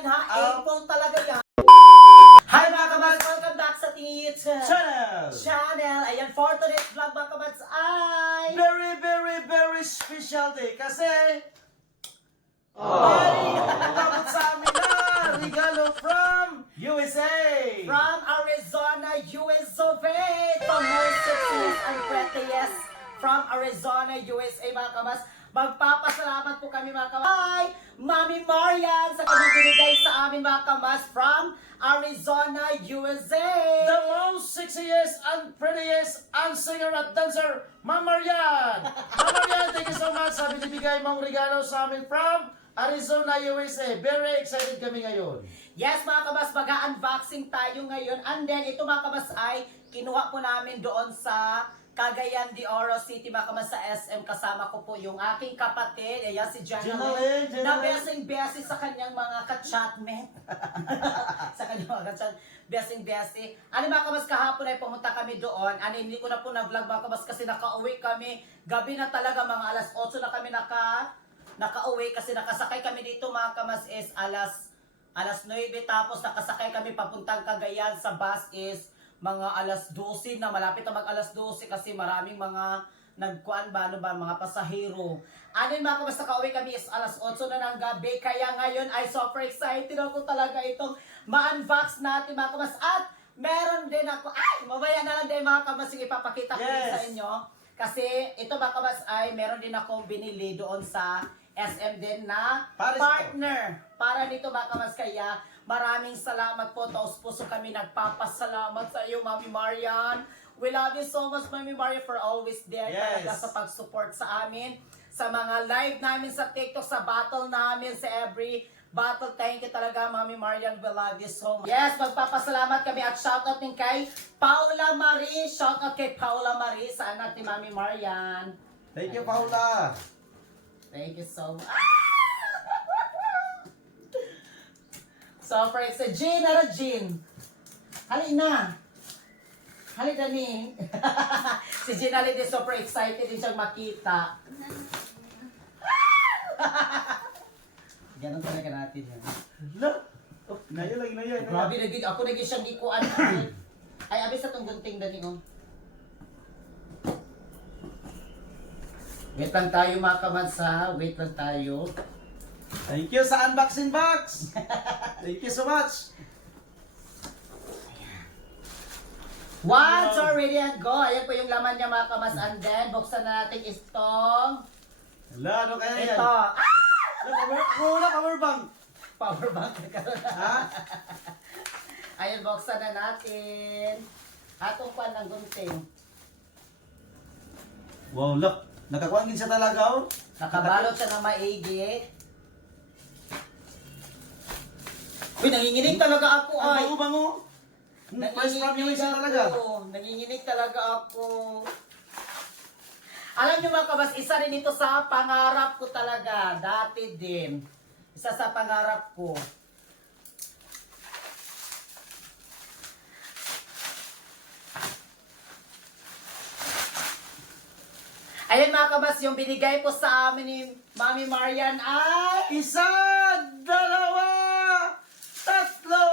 yan ha. Apple talaga yan. Hi mga kabats! Welcome back sa YouTube channel. Ayan, for today's vlog mga kabats ay very special day kasi ay umabot sa amin na regalo from USA. from Arizona, USA. The most sexiest and prettiest from Arizona, USA mga kabats. Magpapasalamat po kami mga kamas. Hi, Mami Marian sa kanyang binigay sa amin mga kamas from Arizona, USA. The most sexiest and prettiest and singer at dancer, Ma'am Marian. Ma'am Marian, thank you so much sa binibigay mong regalo sa amin from Arizona, USA. Very excited kami ngayon. Yes mga kabas, mag-unboxing tayo ngayon. And then ito mga kabas ay kinuha po namin doon sa Cagayan de Oro City mga kabas sa SM. Kasama ko po yung aking kapatid. Ayan si Janelle. Na besing-besi sa kanyang mga ka-chatmate. Sa kanyang mga ka-chat. Besing-besi. Ano mga kabas, kahapon ay pumunta kami doon. Ano, hindi ko na po na-vlog mga kabas kasi nakauwi kami. Gabi na talaga, mga alas 8 na kami nakauwi kasi nakasakay kami dito mga kamas is alas 9 tapos nakasakay kami papuntang Cagayan sa bus is mga alas 12 na, malapit na mag alas 12 kasi maraming mga nagkuan ba, ano ba, mga pasahero. Anin mga kamas, nakauwi kami is alas 8 na ng gabi kaya ngayon ay super excited ako talaga itong ma-unbox natin mga kamas at meron din ako, mamaya na lang din mga kamas yung ipapakita ko din sa inyo. Kasi ito mga kabas ay meron din akong binili doon sa SM din na partner. Para dito mga kabas, kaya maraming salamat po. Taos puso kami nagpapasalamat sa iyo Mami Marian. We love you so much Mami Marian for always there talaga sa pag-support sa amin. Sa mga live namin sa TikTok, sa battle namin, sa every battle. Thank you talaga Mami Marian. We love you so much. Yes, magpapasalamat kami at shoutout din kay Paula Marie. Shoutout kay Paula Marie sa anak ni Mami Marian. Thank you, Paula. Thank you so much. So, for sa Jean, Jean. Hali na. Hali na ni. Si Jean hali din super excited din siyang makita. Ganun talaga natin yan. Nayo lagi nayo. Grabe na din. Ako naging siyang dikuan. Ay, abis sa itong gunting dani oh. Wait lang tayo mga kamansa. Wait lang tayo. Thank you sa unboxing box. Thank you so much. Once already and go. Ayan po yung laman niya mga kamas. And then, buksan na natin itong... Hala, ano kaya yan? Ito. Power bank. Power bank. Ha? Ayan, buksan na natin. Atong pan ng gunting. Wow, look. Nakakuangin siya talaga, oh. Nakabalot siya ng maigi. Uy, nanginginig talaga ako ay. Ang bango-bango. First from USA talaga. Nanginginig talaga ako. Alam niyo mga kabas, isa rin ito sa pangarap ko talaga. Dati din. Isa sa pangarap ko. Ayan mga kabas, yung binigay po sa amin ni Mami Marian ay... Isa, dalawa, tatlo.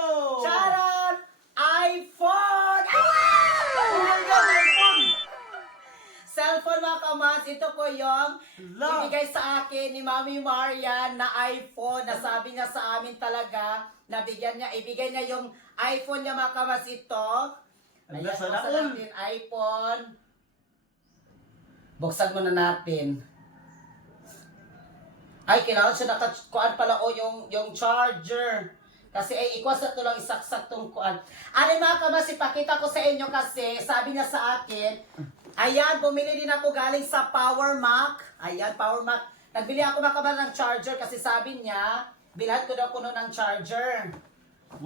Charan! iPhone! Oh my God, iPhone! Cellphone mga kamas, ito po yung ibigay sa akin ni Mami Marian na iPhone. Nasabi niya sa amin talaga, ibigay niya yung iPhone niya mga kamas ito. Ayan, buksan natin iPhone. Buksan muna natin. Ay, kailangan siya nakakuan pala o yung charger. Kasi ay ikwas na ito lang isaksak tong kuan. Ano mga kamas, ipakita ko sa inyo kasi sabi niya sa akin, ayan, bumili din ako galing sa Power Mac. Ayan, Power Mac. Nagbili ako mga kamas ng charger kasi sabi niya, bilhan ko daw kuno ng charger.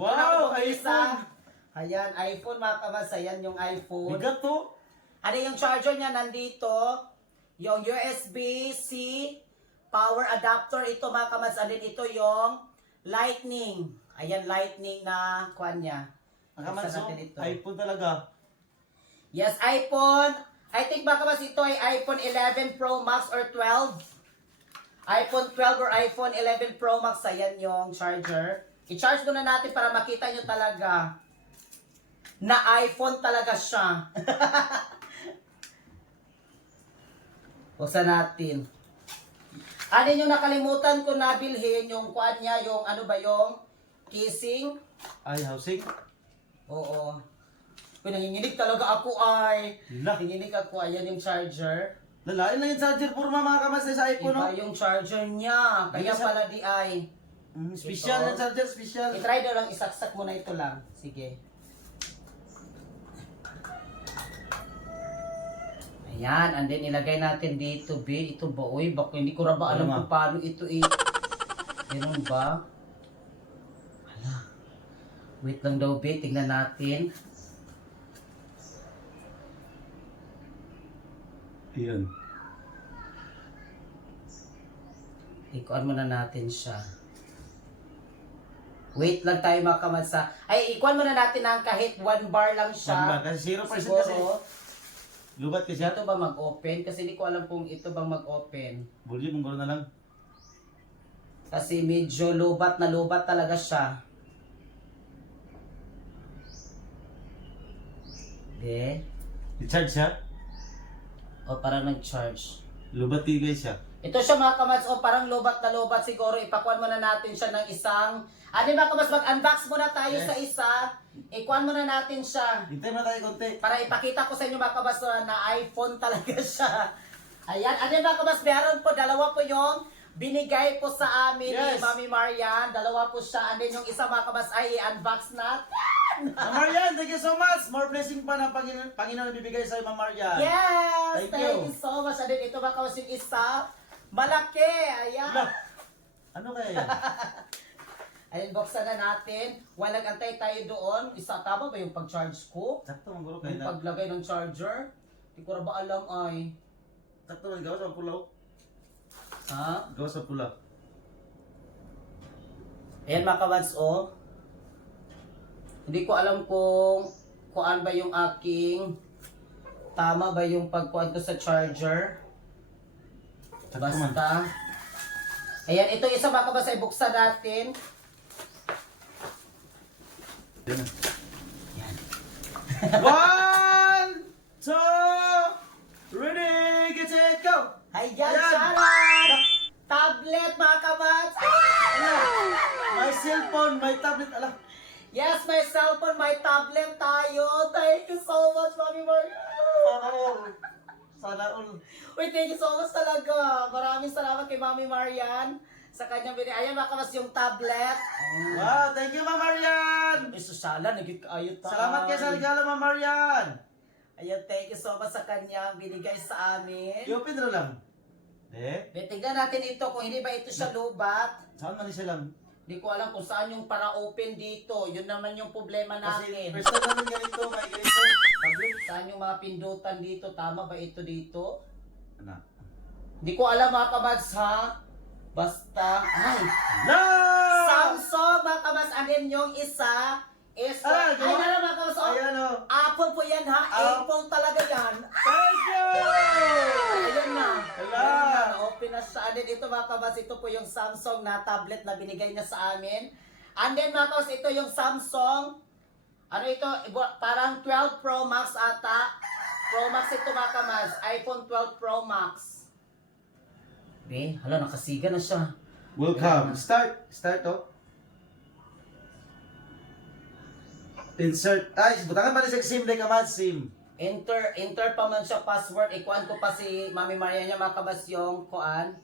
Wow, iPhone. Ayan, iPhone mga kamas. Ayan yung iPhone. Bigat to. Ano yung charger niya nandito? Yung USB-C power adapter. Ito mga kamas. Alin ito yung lightning. Ayan, lightning na kuan niya. Nakamanso, iPhone talaga. Yes, iPhone. I think mga kamas ito ay iPhone 11 Pro Max or 12. iPhone 12 or iPhone 11 Pro Max. Ayan yung charger. I-charge muna natin para makita nyo talaga na iPhone talaga siya. Buksan natin. Ano yung nakalimutan ko na bilhin, yung kuan niya, yung ano ba yung kissing? Ay, housing. Oo. Kung nanginginig talaga ako ay. Lah. Nanginginig ako, ayan yung charger. Lalain lang yung charger puro mga kamas sa iPhone, no? Iba yung charger niya. Kaya Hindi siya- pala di ay. Special Ito. yung charger, special. I-try daw lang, isaksak mo na ito lang. Sige. Ayan, and then ilagay natin dito, B. Ito ba, uy, bako hindi ko ba alam Ano kung paano ito Ganun ba? Hala. Wait lang daw, B. Tingnan natin. Yun. Ikuan muna natin siya. Wait lang tayo mga kamansa. Ay, ikuan muna natin ng kahit 1 bar lang siya. Kasi 0% kasi. Siguro, Lubat kasi. ito ba mag-open? Kasi hindi ko alam kung ito bang mag-open. Volume, mong na lang. Kasi medyo lubat na lubat talaga siya. Okay. I-charge siya. O parang nag-charge. Lubat tigay siya. Ito siya mga kamats, o parang lubat na lubat siguro. Ipakuan muna natin siya ng isang... Ano mga kamats, mag-unbox muna tayo Yes. sa isa. Ikuan muna natin siya. Hintay mo tayo konti. Para ipakita ko sa inyo mga kamats na iPhone talaga siya. Ayan, ano mga kamats, meron po, dalawa po yung binigay po sa amin ni Yes. Mami Marian. Dalawa po siya. And then yung isa mga kamats ay i-unbox natin. Ma'am Marian, thank you so much. More blessing pa ng Panginoon na bibigay sa'yo, Ma'am Marian. Yes! Thank Thank you. you so much. And then ito mga kamats yung isa. Malaki! Ayan. Lah, ano kaya yan? Ayun, buksan na natin. While nag-antay tayo doon, isa tama ba yung pag-charge ko? Sakto man guro Yung kay na. paglagay ng charger? Hindi ko na ba alam ay. Sakto man gawas sa pula. Ha? Gawas sa pula. Ayan mga kawads, oh. Hindi ko alam kung kuan ba yung aking tama ba yung pagkuan ko sa charger. Sakto man. Basta. Ayan, ito isa mga kawads ay buksan natin. Yan na. Ayan. 1, 2, ready, get set, go! Ayan, Ayan. Sharon! Tablet mga kawads! My cellphone, my tablet, ala. Yes, my cellphone, my tablet tayo. Thank you so much, Mami Maria. Sana all. Sana all. Wait, thank you so much talaga. Maraming salamat kay Mami Marian sa kanyang binigay. Ayan, makamas yung tablet. Wow, thank you, Ma'am Marian! Ay, susala, nagkikayot tayo. Salamat kayo sa regalo, Ma'am Marian! Ayan, thank you so much sa kanyang binigay sa amin. I-open rin lang. Tingnan natin ito kung hindi ba ito siya lubat. Saan man siya lang? Hindi ko alam kung saan yung para open dito. Yun naman yung problema Kasi natin. first time namin ganito, may ganito. Tablet. Saan yung mga pindutan dito? Tama ba ito dito? Ano? Hindi ko alam mga kamads ha. Basta, ay. No! Samsung mga kamads. And then yung isa is, Ah, ay na mga kamads. Oh, Ayan o. Apple po yan ha. Apple talaga yan. Thank you! Ayan na. Hala. Ayan na. Na-open na siya. And then ito mga kamads. Ito po yung Samsung na tablet na binigay niya sa amin. And then mga kamads. Ito yung Samsung. Ano ito? Parang 12 Pro Max ata. Pro Max ito mga kamads. iPhone 12 Pro Max. Be, hala, nakasiga na siya. Welcome. Start. Start oh. Insert. Ay, butangan pa rin sa SIM. Day ka man, SIM. Enter pa man siya password. Ikuan ko pa si Mami Maria niya mga kabas yung kuan.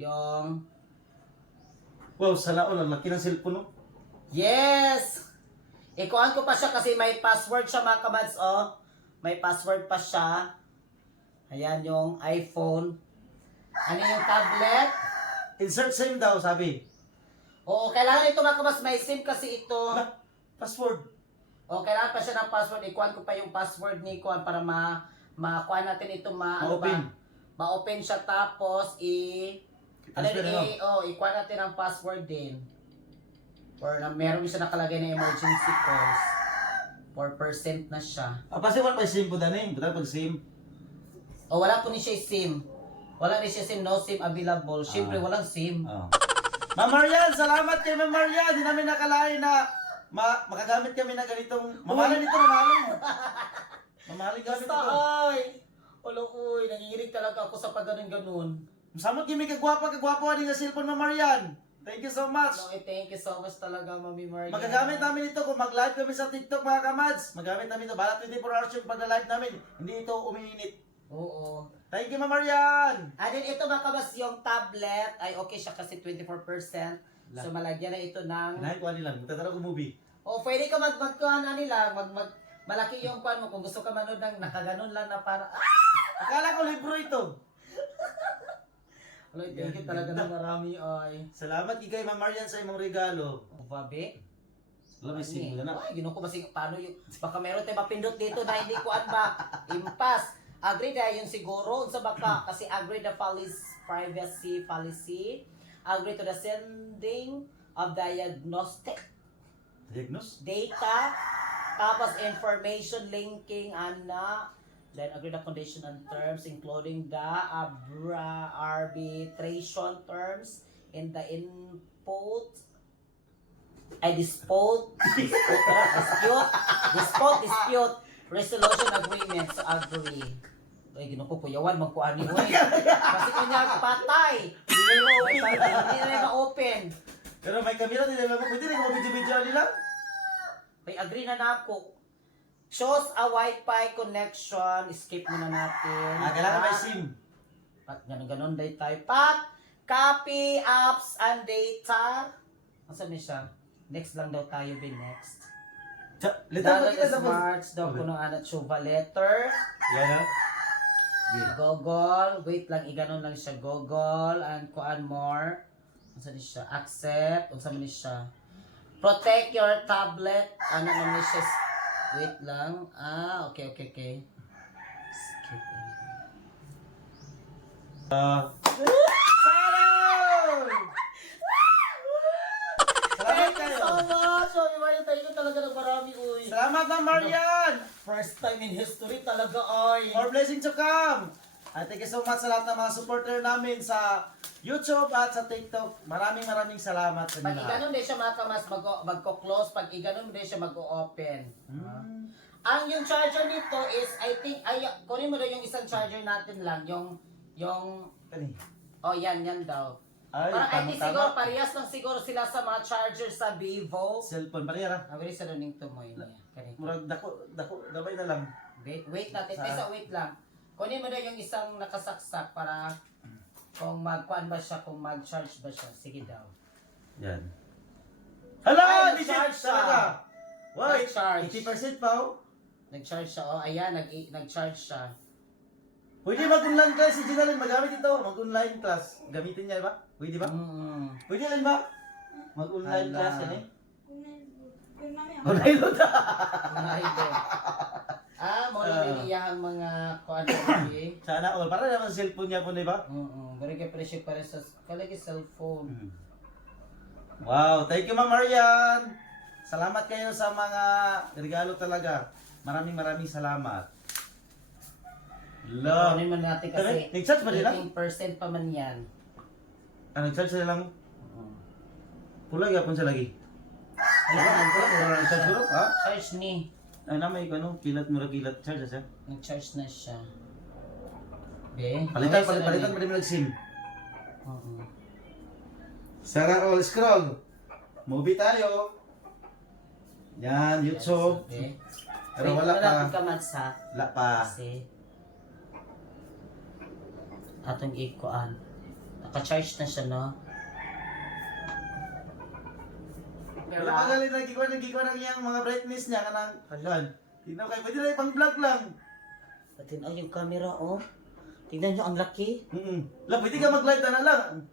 Yung... Wow, salaon. Ang laki ng cellphone no? Yes! Ikuan ko pa siya kasi may password siya mga kabas, oh. May password pa siya. Ayan yung iPhone. Ano yung tablet? Insert SIM daw, sabi. Oo, kailangan ito mga kabas. May SIM kasi ito. Ala, password. O, kailangan pa siya ng password. Ikuan ko pa yung password ni Kuan para ma-kuan natin ito ano ba? Ma-open. Ma-open siya tapos Transfer ano? ikuan natin ang password din. Or na meron siya nakalagay na emergency calls. 4% na siya. Ah, kasi wala pa SIM po dani. Butangan pag SIM. O, wala po ni siya SIM. Wala ni siya SIM, no SIM available. Siyempre, Ah. walang SIM. Oh. Ma'am Marian, salamat kay Ma'am Marian. Di namin nakalain na makagamit kami na ganitong mamahalin ito, mamahalin. Mamahalin gamit Basta ito. ay. Ulo uy, nanginginig talaga ako sa pag ganun. Samot kimi kagwapa din nga cellphone, Ma'am Marian. Thank you so much. No, thank you so much talaga, Mami Maria. Magagamit namin ito kung mag-live kami sa TikTok, mga kamads. Magamit namin ito. Balat 24 hours yung pag-live namin. Hindi ito umiinit. Oo. Thank you, Ma'am Marian. And then ito mga kabas, yung tablet ay okay siya kasi 24%. So malagyan na ito ng... Kinahin ko nilang. Magtatara ko movie. O pwede ka magkuhan nila, malaki yung kuhan mo kung gusto ka manood ng nakaganon lang na para... Akala ko libro ito. Hello, thank you talaga na marami ay. Salamat kay Ma'am Marian sa imong regalo. O babe? Wala may simula na. Ay, ginuko kasi paano yung... Baka meron tayong mapindot dito na hindi kuhan ba? Impas. Agree na yun siguro. Unsa baka? Kasi agree the privacy policy. Agree to the sending of diagnostic data. Tapos information linking ana. Then agree the condition and terms including the arbitration terms in the dispute resolution agreement. So agree. Ay, ginuko ko yawan magkuan ni Uy. Kasi kanya patay. Hindi na ma-open. Pero may camera din naman. Pwede rin kung video-video nila. May agree na nako. Shows a Wi-Fi connection. Skip muna natin. Kailangan may SIM. Pat ganon day tayo. Pat copy apps and data. Asa ni siya? Next lang daw tayo be next. Letter Data kita sa smarts daw kuno ana chuva letter. Yan ha? Google, wait lang, iganon lang siya. Google, and kuan more. Unsa ni siya? Accept, unsa man ni siya? Protect your tablet. Ano naman ni siya? Wait lang. Okay. Skip. Salamat kayo. So much! Mami Marian, tayo talaga ng marami, uy. Salamat, Ma'am Marian. First time in history talaga, ay. More blessings to come. At thank you so much sa lahat ng mga supporter namin sa YouTube at sa TikTok. Maraming salamat sa Pag inyo. iganon din siya mga kamas, magko-close. Pag iganon din siya mag-open. Ang yung charger nito is, I think, kunin mo daw yung isang charger natin lang. Yung, yan daw. Ay, Parang I think tama-tama. siguro, parehas lang siguro sila sa mga charger sa Vivo. Cellphone, parehara. Ang bilis sa doon to mo yun. Murag dako, gabay na lang. Wait natin. Wait lang. Kunin mo daw yung isang nakasaksak para kung magkuan ba siya, kung mag-charge ba siya. Sige daw. Yan. Hala! Ay, Di nag-charge siya talaga! Wait, Nag-charge. 80% pa oh. Nag-charge siya. Ayan, nag-charge siya. Pwede mag-online class si Ginalyn, magamit ito. Mag-online class. Gamitin niya ba? Pwede ba? Pwede rin ba? Mag-online Hala. class yan eh. Online Online load Muna din iyang mga kuan eh. Sana all. Para naman sa cellphone niya po, di ba? Very ka presyo para sa kalagi cellphone. Wow, thank you Ma'am Marian. Salamat kayo sa mga regalo talaga. Maraming salamat. Love. Kunin mo natin kasi Nag-charge ba nila? 18% pa man yan. Nag-charge sila lang? Pula yapon sa lagi. Wala nag-charge bro? Ha? Charge ni. Ay namay ko ano, kilat charge siya. Nag-charge na siya. Be? Palitan pa rin nag-SIM. Oo. Sana all scroll. Movie tayo. Yan, YouTube. Okay. Pero wala pa. Wala pa sa Wala pa. kasi atong ikuan. Naka-charge na siya, no? Wala pa galing nagkikuha ng iyang mga brightness niya kanang halan. Tingnan kayo, pwede na pang vlog lang. Patin yung camera, oh. Tingnan nyo, ang laki. La, pwede ka mag-live na lang.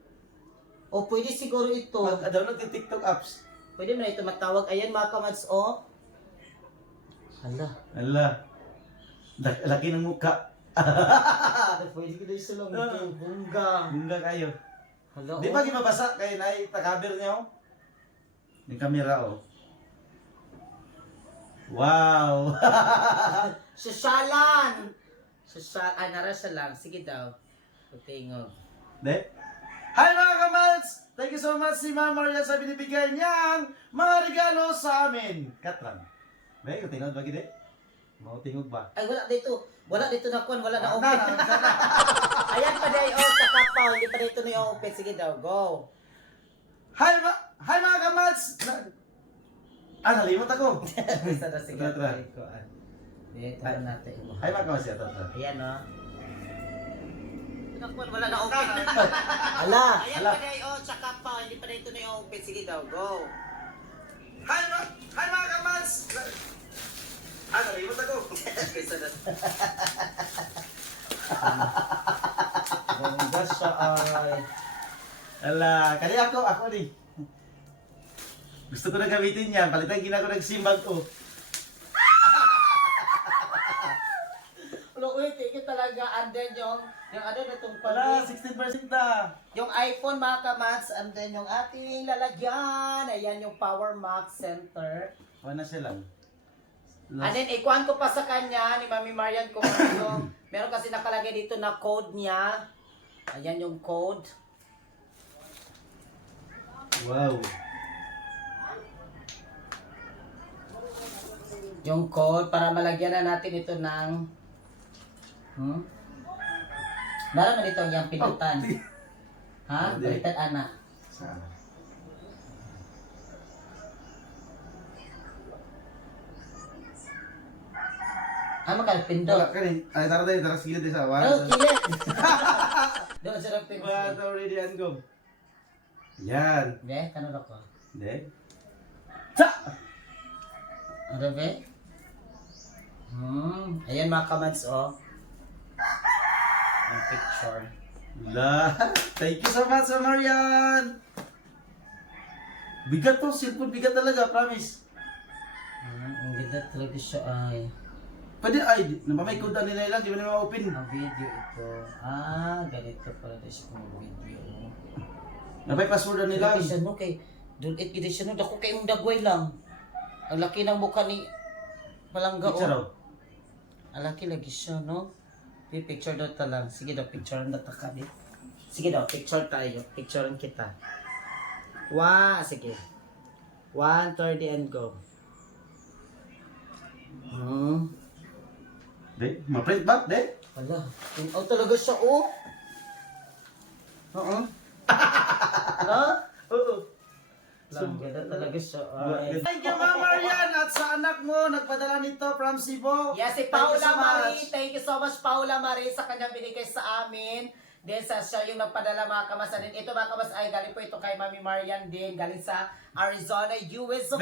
O, pwede siguro ito. Mag-download yung TikTok apps. Pwede mo na ito matawag. Ayan, mga kamads, oh. Hala. Ala. Laki ng mukha. Pwede ko na isa lang. Ito, bungga. Bunga kayo. Hala, Di oh. ba gimabasa kayo na itakaber niyo? Yung kamera, oh. Wow! Sasyalan! Nara siya lang. Sige daw. Pagtingog. De? Hi mga kamads! Thank you so so much si Ma'am Maria sa binibigay niyang mga regalo sa amin. Katran. May tinod ba gid? Mo tingog ba? Ay, wala dito. Wala dito na kun, wala na open. Na. Ayan pa day, oh, sa kapaw. Hindi pa dito na yung open. Sige daw, go. Hi mga kamads! Nalimot ako. Isa na sige. Tara. Dito natin. Hi mga kamads, ito. Ayan, no. Wala na open. Ala. Ayan pa day, oh, sa kapaw. Hindi pa dito na yung open. Sige daw, go. Hi mga kamads! Nalimot ako. Isa na. Ganda siya ay. Ala, kani ako ni. Gusto ko na gamitin yan. Palitan gina ko nagsimbag ko. Ano, uy, tingin talaga. And then yung ano na itong Wala, pali. 16% na. Yung iPhone mga kamats. And then yung ating lalagyan. Ayan yung Power Max Center. Wala na siya lang. And then, ikuhan ko pa sa kanya, ni Mami Marian, kung ano, meron kasi nakalagay dito na code niya. Ayan yung code. Wow. Yung code, para malagyan na natin ito ng... Meron na dito yung pinutan. Ha? Hindi. Balitan, Ana. Saan? Makalpindo. Wala ka ni. Ay, tara sige tayo sa awan. Oh, kilit! Doon siya ng But pinutan. already and go. Yan. Be, tanong ako. Hindi. Ano be? Ayan mga kamats, oh. Yung picture. La. Thank you so much, Marian. Bigat to, cellphone bigat talaga, promise. Ang ganda talaga siya ay. Pwede ay, napamay code nila lang, di ba na ma-open? Ang video ito. Ganito pala na siya kung video. Napay password nila. Laki siya no kay doon it gid siya no dako kay mong dagway lang. Ang laki ng mukha ni Palangga Picture raw. oh. Ang laki lagi siya no. Picture daw ta lang. Sige daw picture na ta ka di. Sige daw picture tayo. Picturean kita. Sige. 1:30 and go. De, ma-print ba? De? Wala. Tinaw talaga siya oh. Oo. No? Oo. Lang, ganda talaga siya. Ay. Thank you, Ma'am Marian, at sa anak mo, nagpadala nito from Cebu. Yes, si Thank you Paula so much. Marie. Thank you so much, Paula Marie, sa kanyang binigay sa amin. Then sa siya yung nagpadala mga kamasa din. Ito mga kamas ay galing po ito kay Mami Marian din. Galing sa Arizona, USA.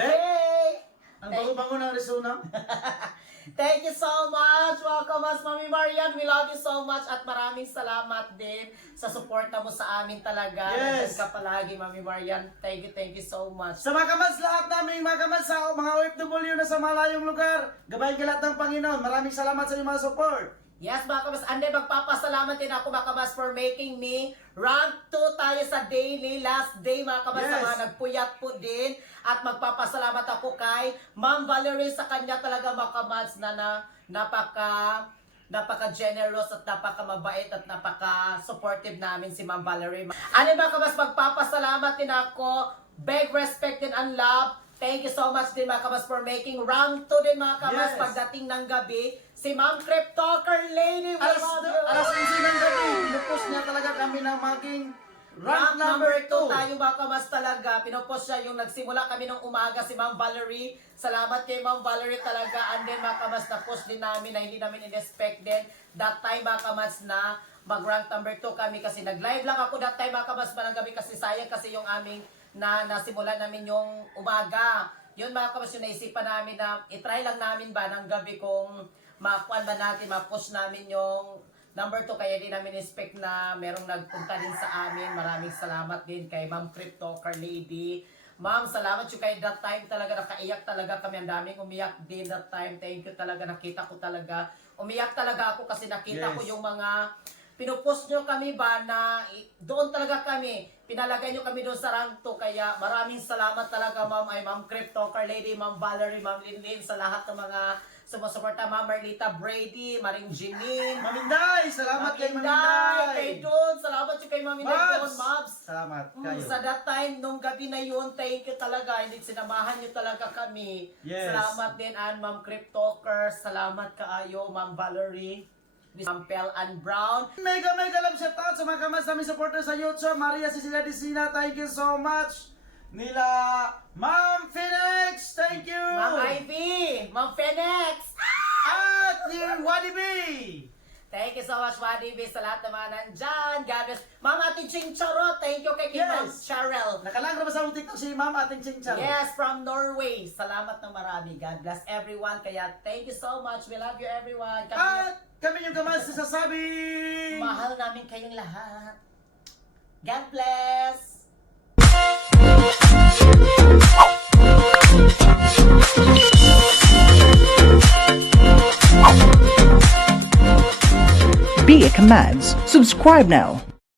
Ang bago-bago ng Arizona. Thank you so much, mga kamas, Mami Marian. We love you so much at maraming salamat din sa suporta mo sa amin talaga. Yes. Nandiyan ka palagi, Mami Marian. Thank you so much. Sa mga kamats, lahat namin mga kamats sa mga OFW na sa malayong lugar, gabayin ka lahat ng Panginoon. Maraming salamat sa inyong mga support. Yes, mga kabas. Ande, magpapasalamat din ako, mga kabas, for making me rank 2 tayo sa daily last day, mga kabas, Yes. sa mga nagpuyat po din. At magpapasalamat ako kay Ma'am Valerie sa kanya talaga, mga kabas, na napaka-generous at napaka-mabait at napaka-supportive namin si Ma'am Valerie. Ande, mga kabas, magpapasalamat din ako. Big respect and love. Thank you so much din mga kabas for making rank 2 din mga kabas Yes. pagdating ng gabi. Si Ma'am Cryptoker Lady, we love you. Alas 11 ng gabi, pinupost niya talaga kami ng maging Rank number 2 2. tayo mga kabas talaga. Pinopost siya yung nagsimula kami ng umaga si Ma'am Valerie. Salamat kay Ma'am Valerie talaga. And then mga kabas na post din namin na hindi namin in-expect din. That time mga kabas na mag-rank number 2 kami kasi nag-live lang ako that time mga kabas ng gabi kasi sayang kasi yung aming na nasimulan namin yung umaga. Yun mga kabas yung naisipan namin na itry lang namin ba ng gabi kung makuan ba natin, ma-push namin yung number 2. Kaya din namin expect na merong nagpunta din sa amin. Maraming salamat din kay Ma'am Cryptoker Lady. Ma'am, salamat yung kay that time talaga. Nakaiyak talaga kami. Ang daming umiyak din that time. Thank you talaga. Nakita ko talaga. Umiyak talaga ako kasi nakita ko yung mga pinupost nyo kami ba na doon talaga kami. Pinalagay nyo kami doon sa rank 2. Kaya maraming salamat talaga ma'am ay Ma'am Cryptoker Lady, Ma'am Valerie, Ma'am Linlin sa lahat ng mga sumusuporta, Ma'am Marlita Brady, Maring Jeanine, Maminday, salamat kay kay Maminday. Don, salamat siya kay Ma'am Inday Don, Mabs. Salamat kayo. Sa that time, nung gabi na yun, thank you talaga. Hindi sinamahan niyo talaga kami. Yes. Salamat din, and Ma'am Cryptoker. Salamat kaayo, Ma'am Valerie. Ma'am Pel Ann Brown. Mega love shoutout sa mga kamas namin supporter sa YouTube. Maria Cecilia Dicina, thank you so much. Nila Ma'am Phoenix, thank you. Ma'am Ivy. Ma'am Phoenix. At yung Wadi B. Thank you so much, Wadi B, sa lahat ng mga nandyan. God bless. Ma'am Ating Ching Charot. Thank you kay Ma'am Yes. Cheryl. Nakalang ba sa akong TikTok si Ma'am Ating Chingchang? Yes, from Norway. Salamat ng marami. God bless everyone. Kaya thank you so much. We love you everyone. At kami yung kamas sasabi. Mahal namin kayong lahat. God bless! Be a Commands. Subscribe now.